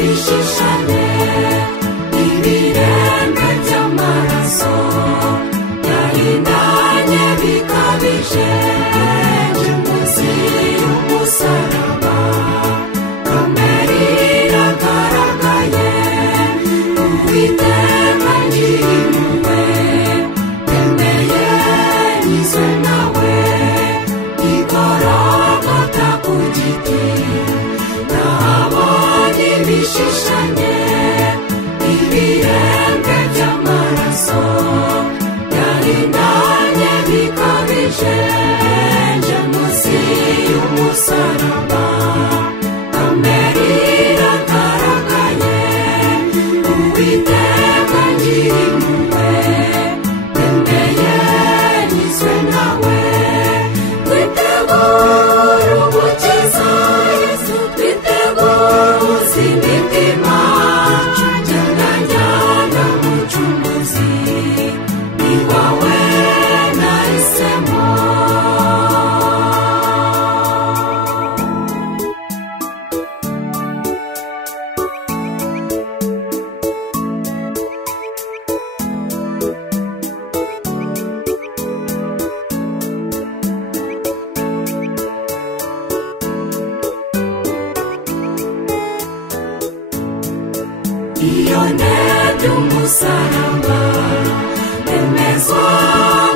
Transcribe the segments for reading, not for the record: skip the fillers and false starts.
ibishishane ibirembe by'amaraso yahindanye bikabije munsi y'umusaraba kamere iragaragaye uwiteka nyirimpuhwe yemeye nyizwe nawe igorogota ku giti nahabonye ibishishanye ibirembe by'amaraso yahindanye bikabije munsi y'umusaraba kamere iragaragaye uwiteka nyirimpuhwe yemeye nyizwe nawe twitegure ugukiza yesu twiteguze imitima jyana jyana mucunguzi ni wowe nahisemo iyo ndebye umusaraba nemezwa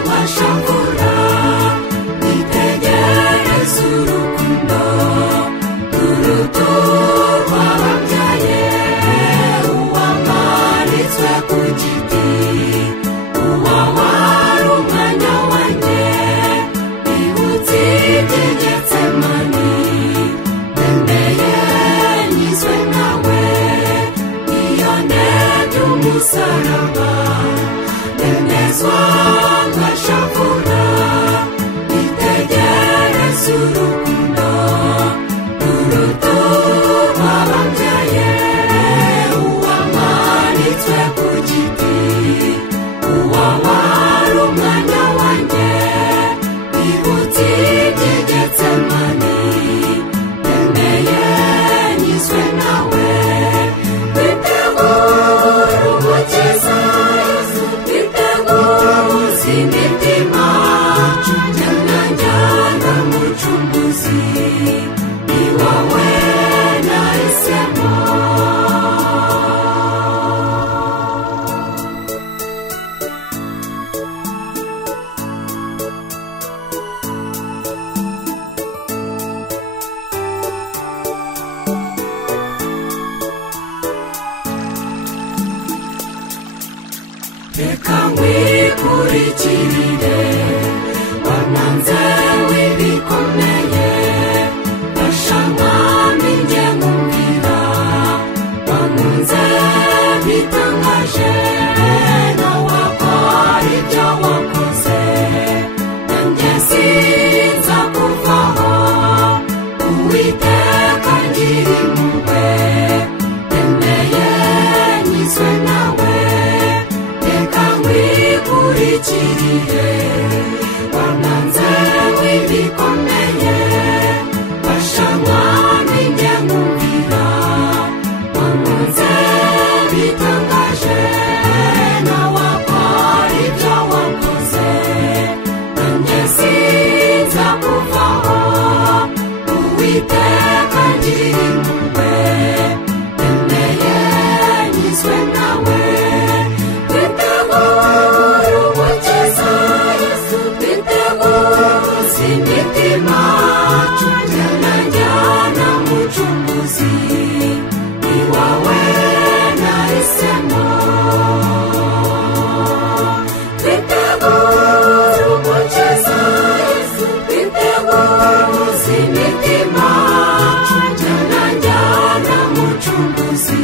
nkashavura nitegereza urukundo ruruta urw'ababyaye uwamanitswe ku giti uwo wari umwanya wanjye ibutse iby'Getsemani nemeye nyizwe nawe umusaraba nemezwa nkashavura nitegereza urukundo ruruta urw'ababyaye uwamanitswe ku giti uwo wari umwanya wanjye ibutse iby'Getsemani nemeye nyizwe nawe imitima jyana jyana mucunguzi ni wowe nahisemo reka nkwikurikirire wananze w'ibikomeye fasha mwami njye nkumvira wankunze bitangaje nawe akora ibyo wakoze nanjye sinza kuvaho uwiteka nyirimpuhwe yemeye nyizwe nawe reka nkwikurikirire wananze w'ibikomeye fasha mwami njye nkumvira wankunze bitangaje nawe akora ibyo wakoze nanjye sinza kuvaho uwiteka nyirimpuhwe yemeye nyizwe nawe imitima jyana jyana mucunguzi ni wowe nahisemo twitegure umukiza yesu twiteguze imitima jyana jyana mucunguzi